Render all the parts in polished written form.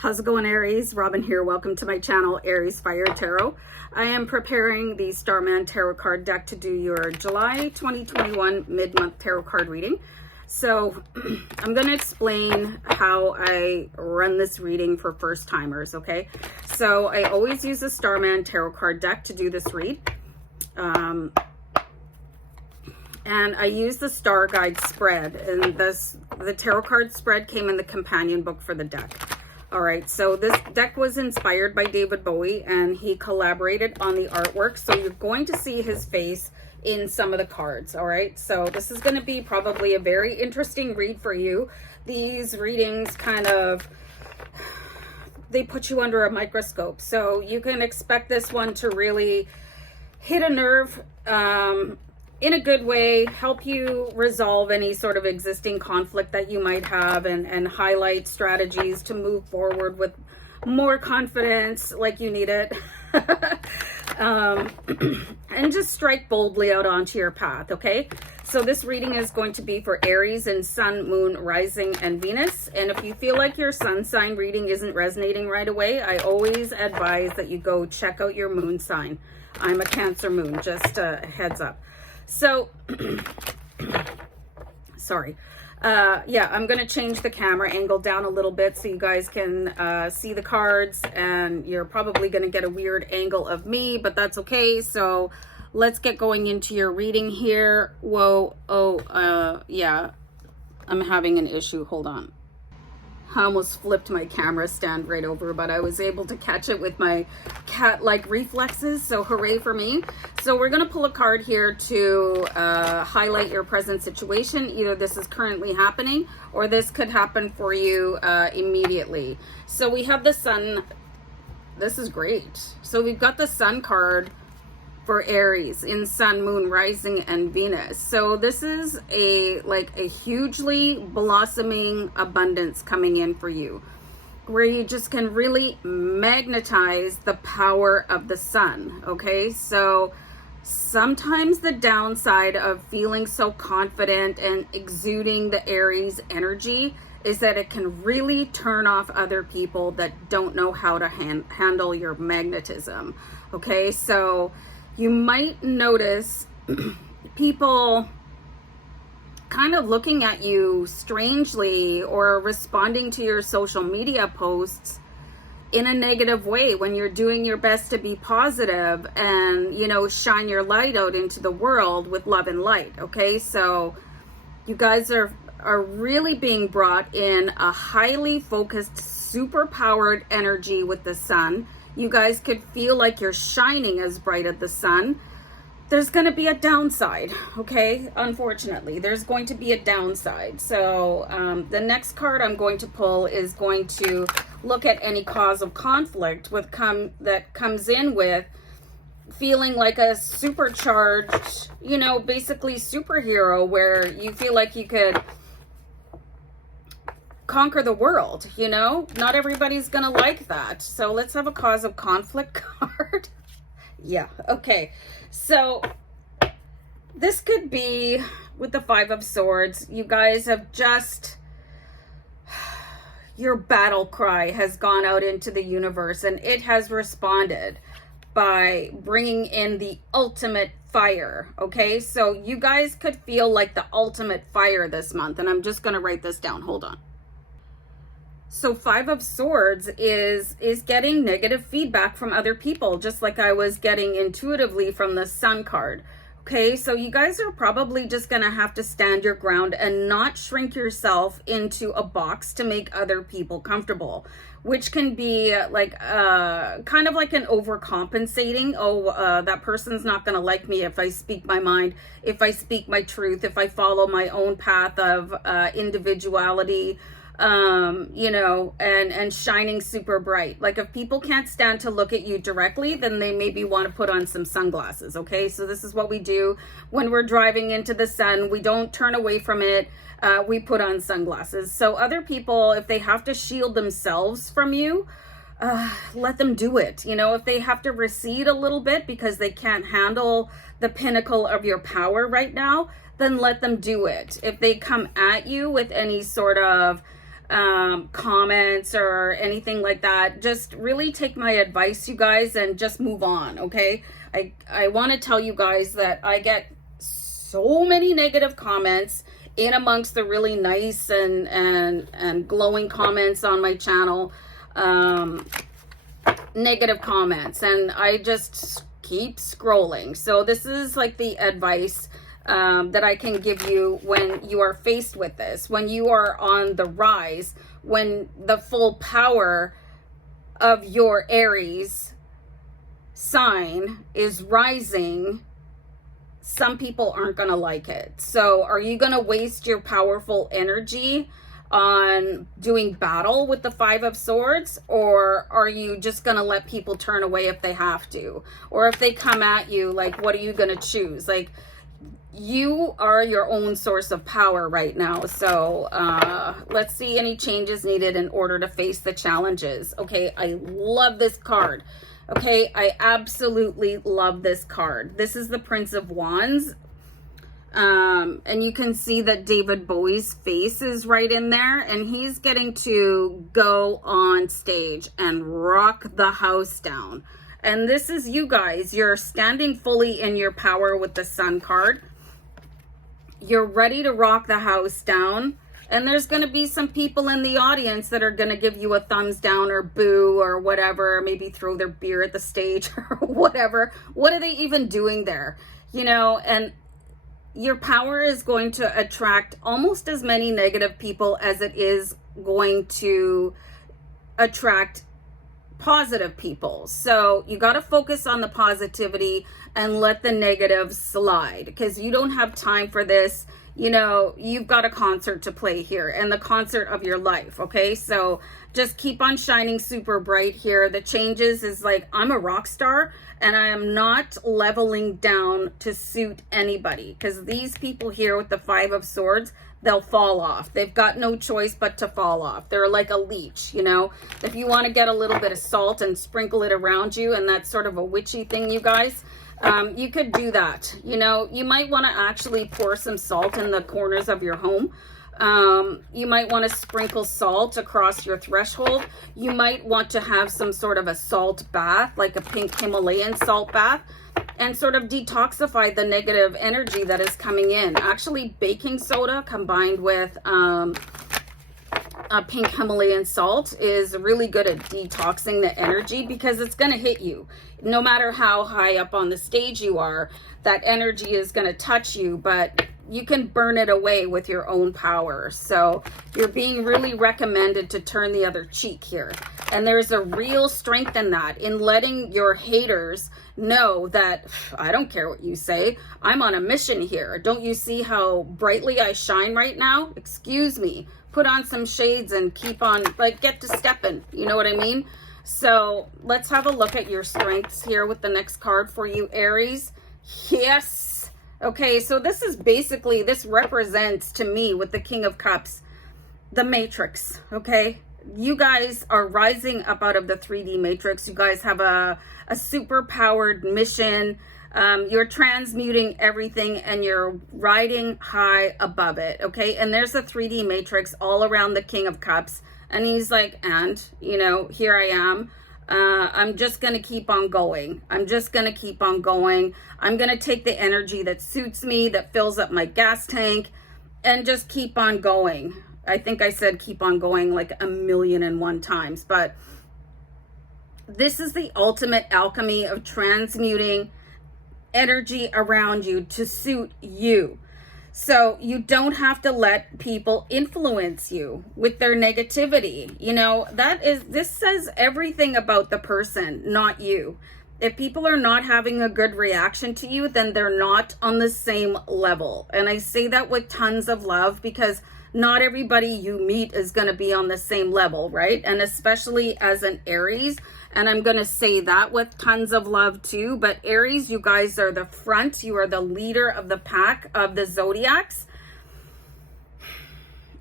How's it going, Aries? Robin here. Welcome to my channel, AriesFireTarot. I am preparing the Starman tarot card deck to do your July 2021 mid-month tarot card reading. So I'm going to explain how I run this reading for first timers, okay? So I always use a Starman tarot card deck to do this read. And I use the Starguide spread, and the tarot card spread came in the companion book for the deck. All right, so this deck was inspired by David Bowie, and he collaborated on the artwork. So you're going to see his face in some of the cards. All right, so this is going to be probably a very interesting read for you. These readings they put you under a microscope. So you can expect this one to really hit a nerve in a good way, help you resolve any sort of existing conflict that you might have, and highlight strategies to move forward with more confidence like you need it. And just strike boldly out onto your path, okay? So this reading is going to be for Aries and Sun, Moon, Rising, and Venus. And if you feel like your sun sign reading isn't resonating right away, I always advise that you go check out your moon sign. I'm a Cancer moon, just a heads up. So, sorry. Yeah, I'm going to change the camera angle down a little bit so you guys can see the cards, and you're probably going to get a weird angle of me, but that's okay. So let's get going into your reading here. Whoa. Oh, yeah, I'm having an issue. Hold on. I almost flipped my camera stand right over, but I was able to catch it with my cat-like reflexes, so hooray for me. So we're going to pull a card here to highlight your present situation. Either this is currently happening, or this could happen for you immediately. So we have the Sun. This is great. So we've got the Sun card for Aries in Sun, Moon, Rising, and Venus. So this is a hugely blossoming abundance coming in for you, where you just can really magnetize the power of the sun, okay? So sometimes the downside of feeling so confident and exuding the Aries energy is that it can really turn off other people that don't know how to handle your magnetism, okay? So you might notice people kind of looking at you strangely or responding to your social media posts in a negative way when you're doing your best to be positive and, you know, shine your light out into the world with love and light, okay? So you guys are really being brought in a highly focused, super powered energy with the sun. You guys could feel like you're shining as bright as the sun. There's going to be a downside, okay? Unfortunately, there's going to be a downside. So the next card I'm going to pull is going to look at any cause of conflict that comes in with feeling like a supercharged, you know, basically superhero, where you feel like you could conquer the world, you know? Not everybody's gonna like that. So let's have a cause of conflict card. Yeah, okay. So this could be with the Five of Swords. You guys have just, your battle cry has gone out into the universe, and it has responded by bringing in the ultimate fire, okay? So you guys could feel like the ultimate fire this month, and I'm just gonna write this down. Hold on. So Five of Swords is getting negative feedback from other people, just like I was getting intuitively from the Sun card. Okay, so you guys are probably just going to have to stand your ground and not shrink yourself into a box to make other people comfortable, which can be like kind of like an overcompensating. That person's not going to like me if I speak my mind, if I speak my truth, if I follow my own path of individuality, you know, and shining super bright. Like if people can't stand to look at you directly, then they maybe want to put on some sunglasses, okay? So this is what we do when we're driving into the sun. We don't turn away from it. We put on sunglasses. So other people, if they have to shield themselves from you, let them do it. You know, if they have to recede a little bit because they can't handle the pinnacle of your power right now, then let them do it. If they come at you with any sort of comments or anything like that. Just really take my advice, you guys, and just move on, okay? I want to tell you guys that I get so many negative comments in amongst the really nice and glowing comments on my channel. Negative comments, and I just keep scrolling. So this is like the advice that I can give you when you are faced with this, when you are on the rise, when the full power of your Aries sign is rising. Some people aren't going to like it. So are you going to waste your powerful energy on doing battle with the Five of Swords, or are you just going to let people turn away if they have to? Or if they come at you, like, what are you going to choose? Like, you are your own source of power right now. So let's see any changes needed in order to face the challenges. Okay, I love this card. Okay, I absolutely love this card. This is the Prince of Wands. And you can see that David Bowie's face is right in there, and he's getting to go on stage and rock the house down. And this is you guys. You're standing fully in your power with the Sun card. You're ready to rock the house down. And there's going to be some people in the audience that are going to give you a thumbs down or boo or whatever, maybe throw their beer at the stage or whatever. What are they even doing there? You know, and your power is going to attract almost as many negative people as it is going to attract positive people. So you got to focus on the positivity and let the negatives slide, because you don't have time for this. You know, you've got a concert to play here, and the concert of your life. Okay, so just keep on shining super bright here. The changes is like, I'm a rock star, and I am not leveling down to suit anybody, because these people here with the Five of Swords, they'll fall off. They've got no choice but to fall off. They're like a leech, you know. If you want to get a little bit of salt and sprinkle it around you, and that's sort of a witchy thing, you guys, you could do that. You know, you might want to actually pour some salt in the corners of your home. You might want to sprinkle salt across your threshold. You might want to have some sort of a salt bath, like a pink Himalayan salt bath, and sort of detoxify the negative energy that is coming in. Actually, baking soda combined with a pink Himalayan salt is really good at detoxing the energy, because it's going to hit you. No matter how high up on the stage you are, that energy is going to touch you, but you can burn it away with your own power. So you're being really recommended to turn the other cheek here. And there's a real strength in that, in letting your haters know that I don't care what you say. I'm on a mission here. Don't you see how brightly I shine right now? Excuse me. Put on some shades and keep on, like, get to stepping. You know what I mean? So let's have a look at your strengths here with the next card for you, Aries. Yes. Okay, so this is basically, this represents to me with the King of Cups, the Matrix, okay? You guys are rising up out of the 3D Matrix. You guys have a super powered mission. You're transmuting everything, and you're riding high above it, okay? And there's a 3D Matrix all around the King of Cups. And he's like, and, you know, here I am. I'm just going to keep on going. I'm just going to keep on going. I'm going to take the energy that suits me, that fills up my gas tank, and just keep on going. I think I said keep on going like 1,000,001 times. But this is the ultimate alchemy of transmuting energy around you to suit you. So you don't have to let people influence you with their negativity. You know, this says everything about the person, not you. If people are not having a good reaction to you, then they're not on the same level. And I say that with tons of love, because not everybody you meet is going to be on the same level, right? And especially as an Aries, and I'm going to say that with tons of love too. But Aries, you guys are the front. You are the leader of the pack of the zodiacs.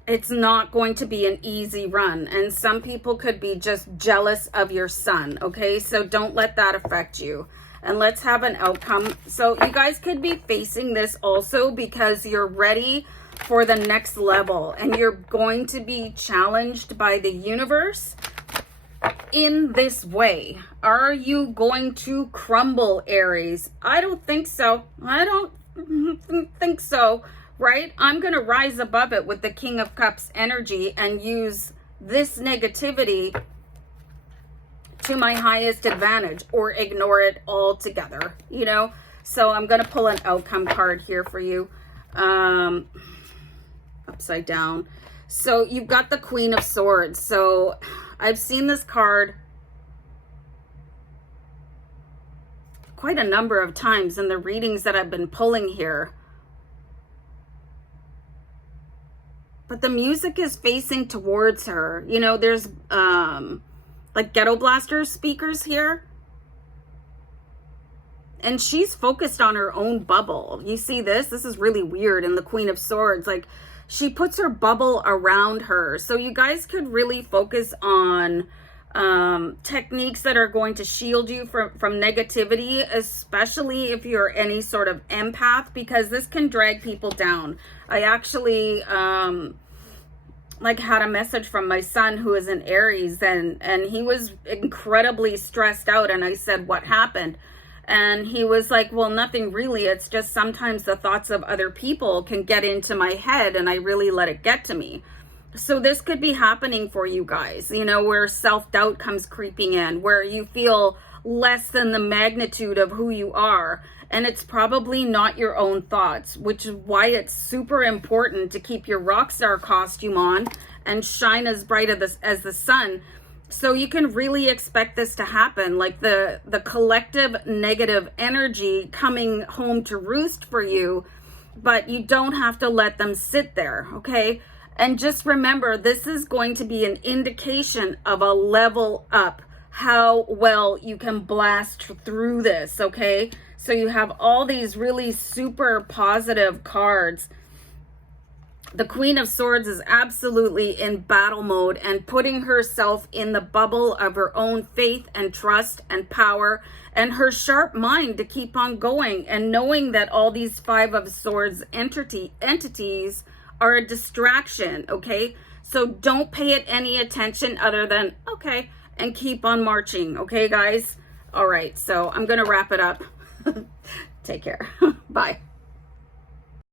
It's not going to be an easy run. And some people could be just jealous of your sun. Okay, so don't let that affect you. And let's have an outcome. So you guys could be facing this also because you're ready for the next level, and you're going to be challenged by the universe in this way. Are you going to crumble, Aries? I don't think so. I don't think so, right? I'm going to rise above it with the King of Cups energy and use this negativity to my highest advantage, or ignore it altogether, you know? So I'm going to pull an outcome card here for you. Upside down. So you've got the Queen of Swords. So I've seen this card quite a number of times in the readings that I've been pulling here. But the music is facing towards her. You know, there's like ghetto blaster speakers here. And she's focused on her own bubble. You see this? This is really weird in the Queen of Swords. Like, she puts her bubble around her. So you guys could really focus on techniques that are going to shield you from negativity, especially if you're any sort of empath, because this can drag people down. I actually like had a message from my son who is an Aries, and he was incredibly stressed out, and I said, what happened? And he was like, well, nothing really. It's just sometimes the thoughts of other people can get into my head and I really let it get to me. So this could be happening for you guys, you know, where self-doubt comes creeping in, where you feel less than the magnitude of who you are. And it's probably not your own thoughts, which is why it's super important to keep your rock star costume on and shine as bright as the sun. So you can really expect this to happen, like the collective negative energy coming home to roost for you, but you don't have to let them sit there, okay? And just remember, this is going to be an indication of a level up, how well you can blast through this, okay? So you have all these really super positive cards. The Queen of Swords is absolutely in battle mode and putting herself in the bubble of her own faith and trust and power and her sharp mind to keep on going, and knowing that all these Five of Swords entities are a distraction, okay? So don't pay it any attention other than, okay, and keep on marching, okay, guys? All right, so I'm going to wrap it up. Take care. Bye.